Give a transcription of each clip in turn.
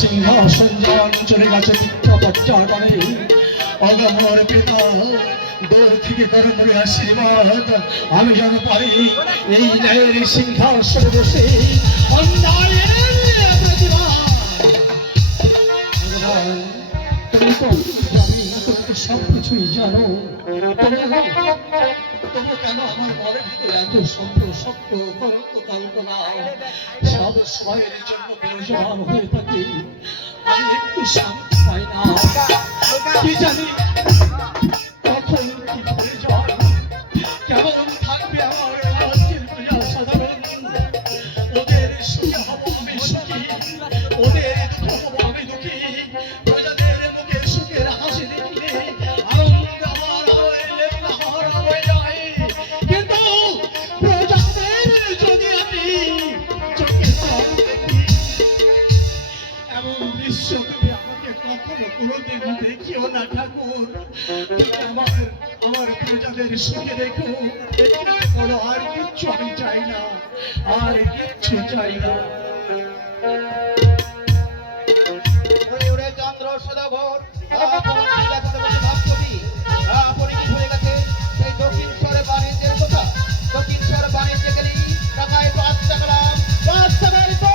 সিংহাসন জন চলে গেছে পর্যাটনে অগমর পিতা দূর থেকে করেন আশীর্বাদ আমি যেন পারি এই ন্যায়ের সিংহাসনে বসে অন্যায়ের প্রতিবাদ সব কিছুই জানো তবু কেন আমার মনের ভিতরে এত শক্ত কল্পনা সব সময়ের জন্য প্রয়োজন হয়ে থাকে আমি একটু শান্তি পাই না কি জানি কখন কি করে যায় কেমন থাকবে আমার রাজ্যের প্রজা সাধারণ ওদের সুখে হব আমি সুখী ওদের দুঃখে হব আমি দুঃখী প্রজাদের মুখে সুখের হাসি দেখলে আনন্দ আমার হয়ে যায় কিন্তু প্রজাদের যদি আমি চোখে এমন দৃশ্য তুমি আমাকে কখনো কোনোদিন দেখিও না ঠাকুর আমার প্রজাদের সুখে দেখো বলো আর কিচ্ছু আমি চাই না আর কিচ্ছু চাই না চন্দ্র সদাগর ভাবকবি আপনি কি ভুলে গেছে সেই দক্ষিণ স্বরে বাণিজ্যের কথা দক্ষিণ স্বরে বাণিজ্য গেলেই টাকায় 5 টাকালাম 5 টাকার তো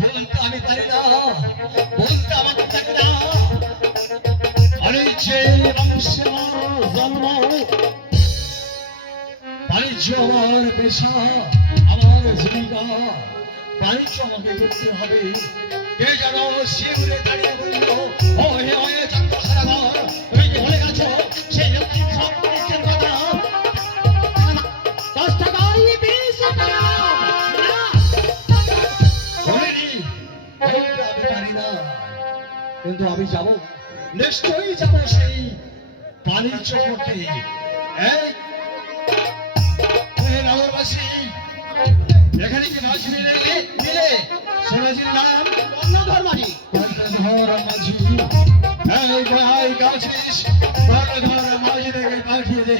বলতে আমি পারি না বলতে আমাকে থাকে না বাণিজ্য বংশে আমার জন্ম বাণিজ্য আমার পেশা আমার জীবিকা বাণিজ্য আমাকে করতে হবে কে যেন শিউরে দাঁড়িয়ে বলল ও হে ও হে চন্দ্রসাগর তুমি কি ভুলে গেছো সেই লক্ষ্মী সব বাণিজ্যের কথা 10 টাকায় 20 টাকা কিন্তু আমি যাব নিশ্চয়ই যাব সেই বাণিজ্য করতে নগরবাসী এখানে কি মাঝি মিলে সে মাঝির নাম কর্ণধর মাঝি মাঝি এই ভাই গাছিস কর্ণধর মাঝি থেকে পাঠিয়ে দে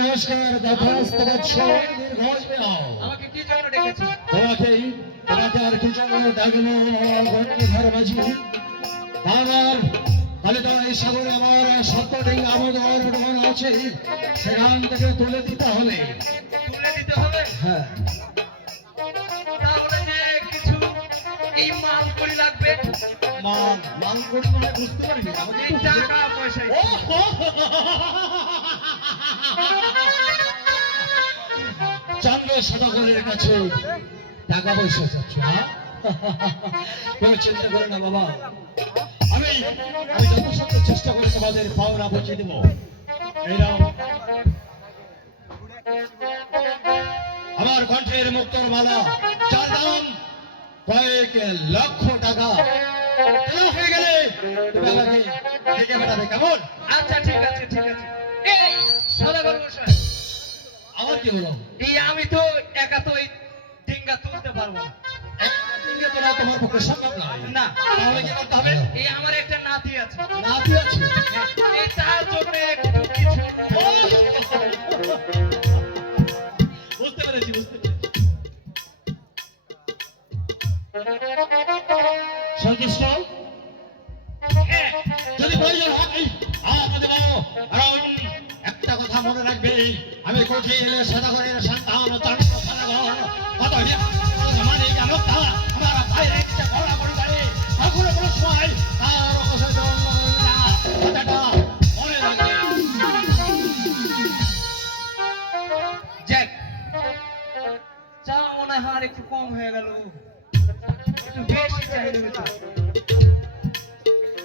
নমস্কার দাদাস্ত বৎসর দীর্ঘায়ু হও আমাকে কি জন্য ডেকেছো তোমাকে আর কি জন্য ডাকবো কর্ণধর মাঝি আমার কালিদাই সাগরে আমার সত্যটি আমোদর ডোন আছে সেখান থেকে তুলে দিতে হবে হ্যাঁ তাহলে যে কিছু এই মাল করি লাগবে মাল করি মানে বুঝতে পারিনি আমাকে টাকা পয়সা চন্দ্র সদাগরের কাছে টাকা পয়সা চাচ্ছ কেউ চিন্তা করে না বাবা আমি যথাসাধ্য চেষ্টা করে তোমাদের পাওনা বুঝিয়ে দেবো আমার কণ্ঠের মুক্তর মালা যার দাম কয়েক লক্ষ টাকা হয়ে গেলে তুমি আমাকে ডেকে পাঠাবে কেমন আচ্ছা ঠিক আছে এই সদাগর মশাই আমার কি হলো এই আমি তো একা তো এই ডিঙ্গা তুলতে পারবো না ডিঙ্গা তোলা তোমার পক্ষে সম্ভব নয় না তাহলে কি করতে হবে এই আমার একটা নাতি আছে এই তার জন্য একটু কিছু বুঝতে পেরেছি সন্তুষ্ট যদি প্রয়োজন হয় আমাদের কারণ একটা কথা মনে রাখবে আমি কোঠে এলে সদাগরের সন্তান চন্দ্র সদাগর কত মানে জানো তা আমার ভাইয়ের ইচ্ছা করা পরিবারে কখনো কোনো সময় তার অবসর অন্য করবে না কথাটা মনে রাখবে জ্যাক চা মনে হয় আর একটু কম হয়ে গেল একটু বেশি চাহিদা হতো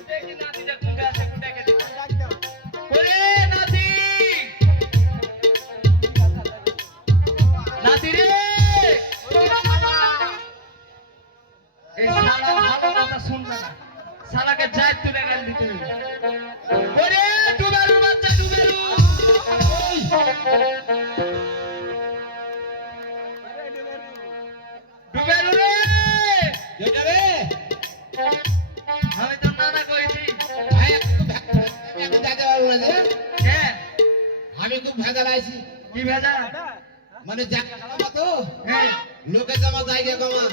দেখি নাতিটা কোথায় আছে কোথায় গেছে ওরে নাতি নাতি রে এই শালা ভালো কথা শুনবে না শালাকে যাই তুলে গাল দিতে হবে ওরে ডুবেরু বাচ্চা ডুবেরু ডুবেরু রে যেটা রে আমি তো নানা কইছি হ্যাঁ আমি খুব ভেজাল আইছি কি ভেজা মানে জায়গা তো হ্যাঁ লোকে জমা জায়গা জমা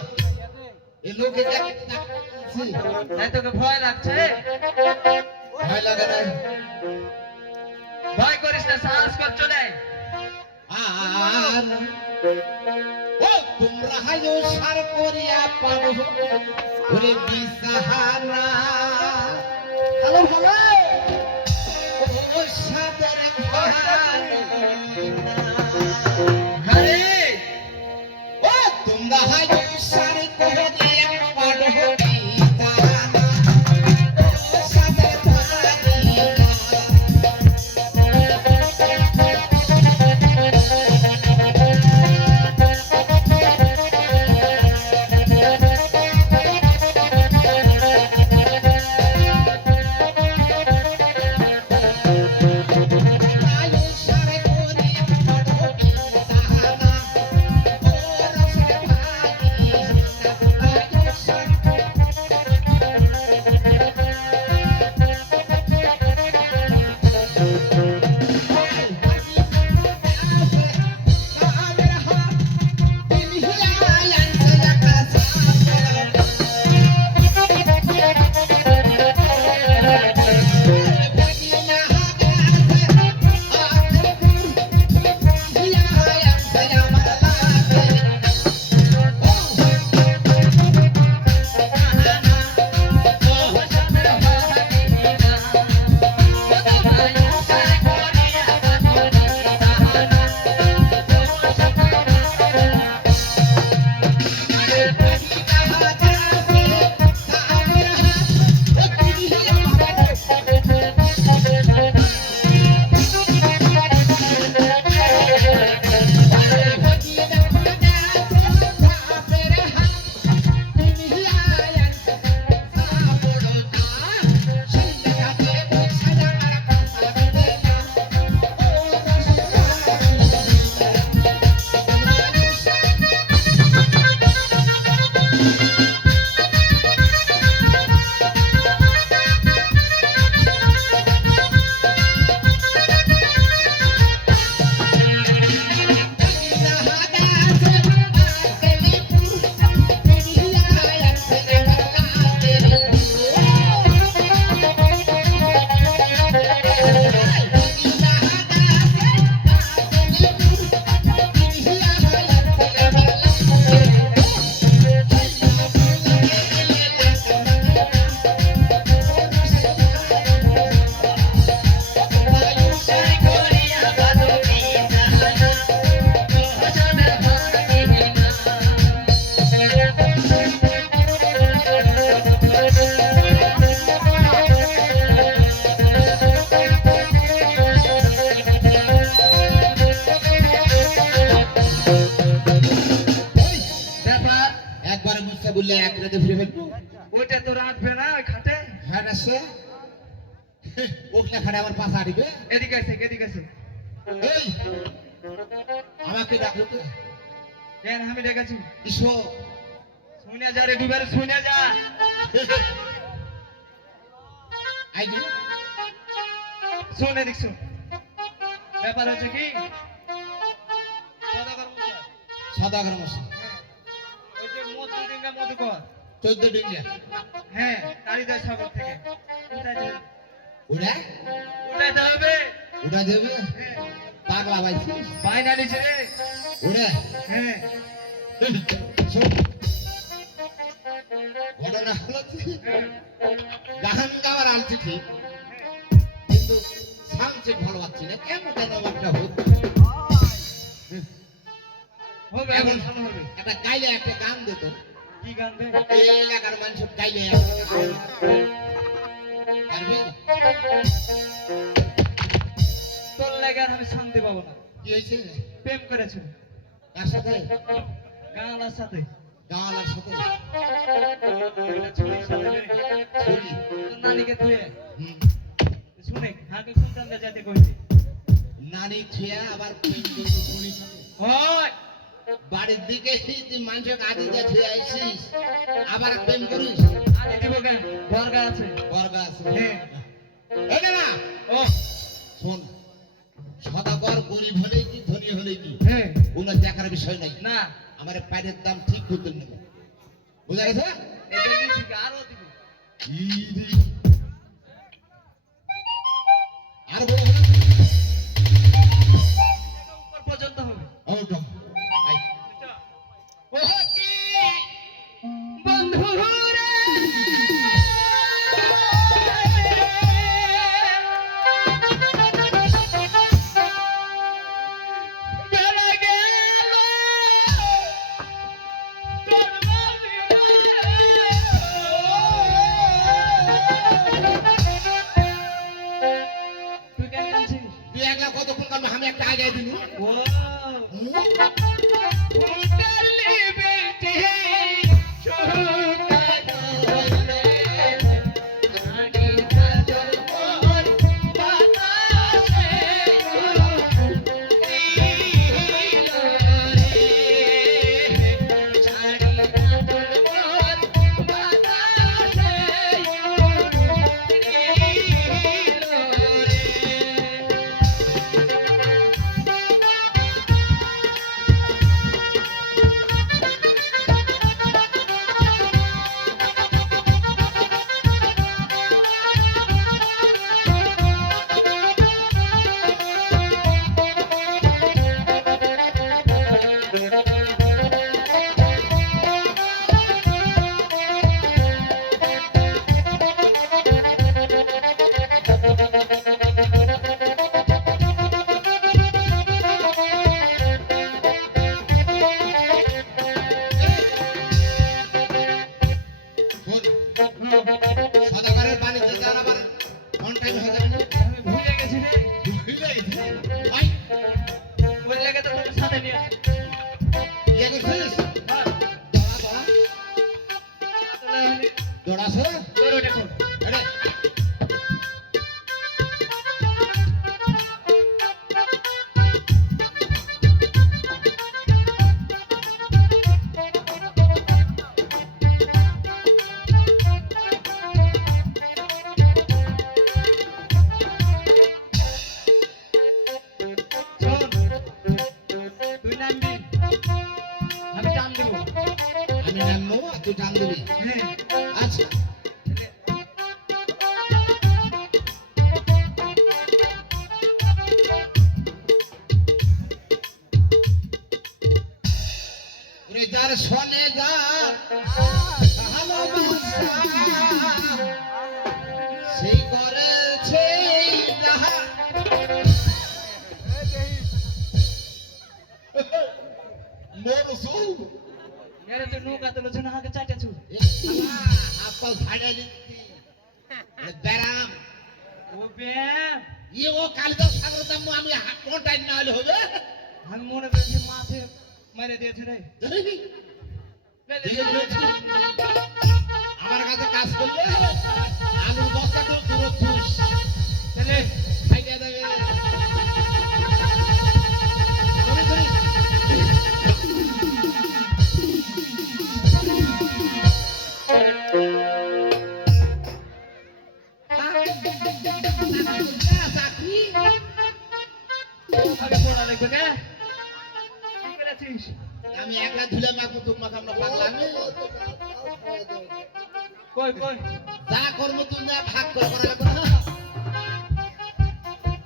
এই লোকে তাই তোকে ভয় লাগছে ভয় লাগে না ভয় করিস না সাহস কর চলে আয়। আর ও তোমরা হাইও সার করিয়া পাবো ওরে বিসাহানা হ্যালো ভালো ও সাদের আরে ও তোমরা হাইও সার করিয়া পাবো বিসাহানা ও সাদের বললে এক রাতে ফিরে ফেলবো ওইটা তো রাখবে না ওই খাটে হ্যাঁ না সে ওখলে খাটে আমার পাশা দিবে এদিকে আছে এদিকে আছে এই আমাকে ডাকলো তো কেন আমি ডেকেছি ইসো শুনে যা রে দুবার শুনে যা আইডি শুনে দেখছো ব্যাপার হচ্ছে কি সদাগর মশাই ওই যে মধু ডিঙ্গা মধুকর 14 ডিঙ্গা হ্যাঁ কালিদাস সাগর থেকে কোথায় যাবে ওরা কোথায় যাবে ওরা দেবে হ্যাঁ পাগলা পাইছিস বাইনা নিচে রে ওরে হ্যাঁ শোন, ঘটনা হলো কি, গান গাওয়ার আনছি ঠিক, কিন্তু সাউন্ড ভালো পাচ্ছি না, কেন যেন একটা হচ্ছে। হবে এখন ভালো হবে একটা গাইলে একটা গান দিত, কি গান রে এই এলাকার মানুষ গাইলে একটা গান পারবি? তোর লাগে আর আমি শান্তি পাবো না কি হয়েছে? প্রেম করেছে কার সাথে? গানার সাথে গাওয়ালার সাথে? ছুরির সাথে রে। ছুরি? তোর নানিকে ধুয়ে হুম। শুনে হাঁকে সুলতানকে যাইতে কইছি নানি খেয়া আবার প্রেম করবি ছুরির সাথে? ওই বাড়ির দিকে তুই মানুষের আগে দিয়ে ধুয়ে আইসিস, আবার প্রেম করিস? আনি দিব কেন দরগা আছে বর্গা আছে। হ্যাঁ এই নে না, ও শোন, সদাগর গরিব হলেই কি ধনী হলেই কি হ্যাঁ ওনার দেখার বিষয় নাই, না আমার পায়ের দাম ঠিক করতে নেব, বুঝা গেছে? এটা দিছি কি আরো দিব ইদি। আর বলো না? এটা উপর পর্যন্ত হবে ও তো, আই। ও কি বন্ধু রে বেলা গেল তোর তুই কেন কাঁদছিস তুই একলা কতক্ষণ কাটবে, আমি একটা আগে দিন। ও উঠালি বেটে চুকালে আনি কাজল মোর বাতাসে নীল রে ছাড়ি কাজল মোর বাতাসে নীল রে শোন, সদাগরের বাণিজ্য যান আবার অন টাইম হয়ে যাবে না? আমি ভুলে গেছি রে ভুলে গেছিস? আই, ওই লাগে তো তোর সাথে নিয়ে আসি ইয়ে করছিস? হ্যাঁ দড়া, তাহলে আমি দড়া আছে? তোর ওটা কর এরে, শোন তুই নামবি আমি টান দেবো আমি নামবো, তুই টান দিবি। হ্যাঁ আচ্ছা, ওরে যার সনে যা ভালোবাসা, সেই করেছে যাহা। মরসু, মেরে তো নৌকা তুলেছে না হাতে চারটে চুল এ শালা, হাত পা ঝাড়িয়ে দিচ্ছি। এ ব্যারাম, ও ব্যাম ইয়ে ও কালিদাস সাগর দাম আমি কোন টাইম না হলে হবে? আমি মনে করেছি মাঠে মেরে দিয়েছে রে দেখে বলছি, আমার কাছে কাজ করলে আলুর বস্তাটা পুরো থুস তাহলে খাইয়ে দেবে। ধরি, ধরি। চাকরি আগে পড়া লাগবে কে কি করেছিস আমি একলা ধুলে মাখবো, তোর মাখা আমরা পাগলা আমি। কই কই যা করবো তুমি যা ভাগ করে করা লাগবে না।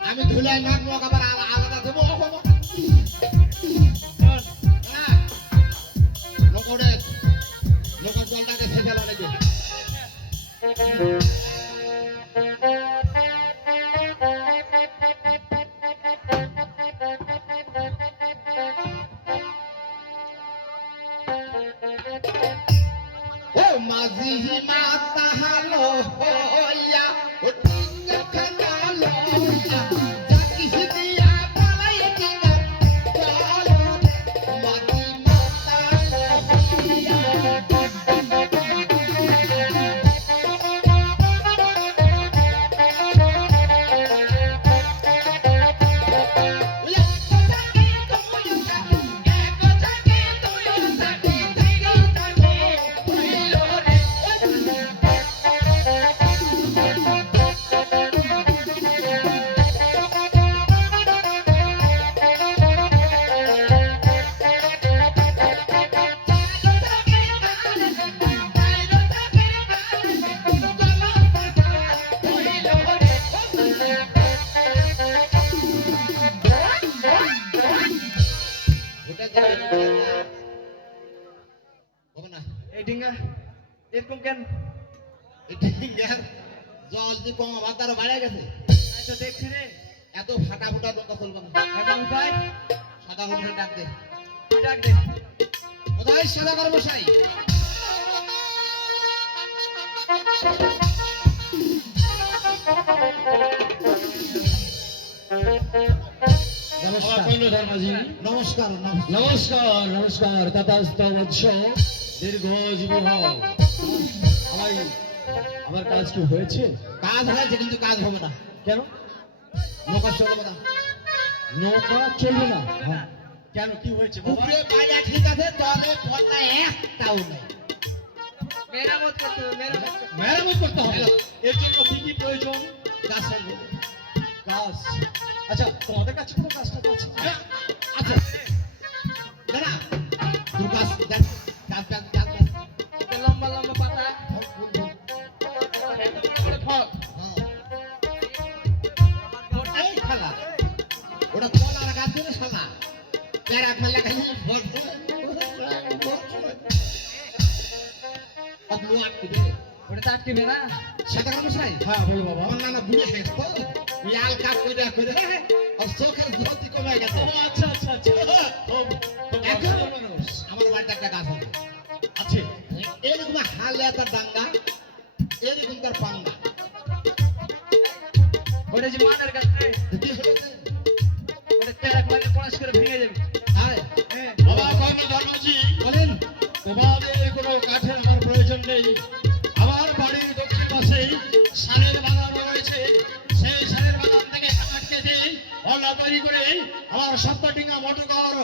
আমি ধুলাই মাখবো, আবার আলাদা দেবো। জিহি মাতা হালো হইয়া ও টিঙ্গা খানালো হইয়া জাকি হিদিয়া পালাই টিঙ্গা চলো মাতি মাতা হইয়া এই ডিঙ্গা এরকম কেন? জল যে কমা বাতারও বাড়ে গেছে তাই তো দেখছি রে। এত ফাটা ফুটা দোকা চলবে না এখন উপায় সাদা করে ডাক দে তুই ডাক দে। কোথায় সাদা কর বসাই নমস্কার কইলো ধর্মজি। নমস্কার নমস্কার নমস্কার তথাস্ত বৎস, দীর্ঘ জীবী হও। আমার কাজ কি হয়েছে? কাজ হয়েছে কিন্তু কাজ হবে না কেন? নৌকা চলবে না নৌকা চলবে না? কেন, কি হয়েছে বাবা? উপরে বাইরে ঠিক আছে তলে পড়না একটাও নেই মেরামত করতে হবে, মেরামত করতে হবে। মেরামত করতে হবে। এর জন্য কি কি প্রয়োজন? কাজ চলবে গাছ। আচ্ছা, তোমাদের কাছে কোনো গাছটা আছে? হ্যাঁ, আছে দাদা তোর কাজ দেখ কাজ কাজ কাজ এটা লম্বা লম্বা পাতা, এত বড় বড় ফল। এই খালা ওটা কলার গাছ দিলে শালা প্যারা মেলা খালি আপনি আটকে ওটা তো আটকেবে না। সাদা কালো সাই হ্যাঁ বলো বাবা। আমার নানা বুড়ে গেছে তো লাল কাজ করে করে আর চোখের জ্যোতি কমে গেছে ও আচ্ছা আচ্ছা আচ্ছা। এখন ভালো মানুষ আমার বাড়িতে একটা গাছ আছে আছে। এরকম হালে তার ডাঙ্গা এরকম তার পাঙ্গা ওটা যে মানের গাছ রে, কি হয়েছে ওটা টেরাক মানে পড়াশ করে ভেঙে যাবে। আরে হ্যাঁ, বাবা কর্ণ ধর্মজি, বলেন তোমাদের কোনো কাঠের আমার প্রয়োজন নেই। আমার বাড়ির দক্ষিণ পাশেই সানের বাগান রয়েছে। সেই সানের বাগান থেকে কাঠ কেটে হল্লা তৈরি করে আমার সপ্তাহটিঙ্গা মোটর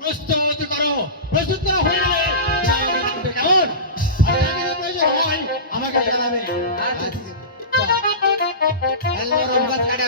প্রস্তুত করো। প্রস্তুত করা হয়ে গেলে কেমন? আর যদি প্রয়োজন হয় আমাকে জানাবে। আচ্ছা, আচ্ছা। এলো রোগ গাছ কাটা